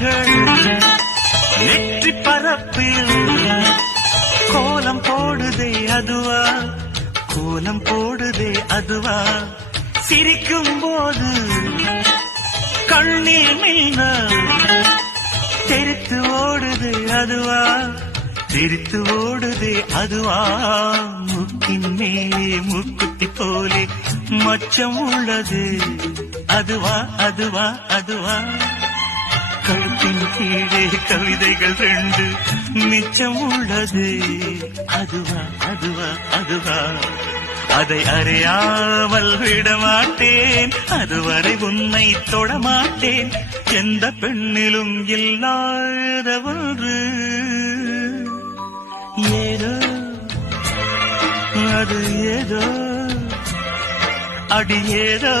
கண்கள் நெற்றி பரப்பில் கோலம் போடுதே அதுவா, கோலம் போடுதே அதுவா, சிரிக்கும் போது கண்ணீர் மீன தெரித்து ஓடுது அதுவா, தெரித்து ஓடுதே அதுவா, முக்கின் மேலே முக்குத்தி போலே மச்சம் உள்ளது அதுவா, அதுவா, அதுவா, கழுத்தின் கீழே கவிதைகள் 2 மிச்சம் உள்ளது அதுவா, அதுவா, அதுவா, அதை அறியாமல் விடமாட்டேன், அதுவரை உன்னை தொடமாட்டேன், எந்த பெண்ணிலும் இல்லாத ஒன்று ஏதோ, அது ஏதோ, அடி ஏதோ.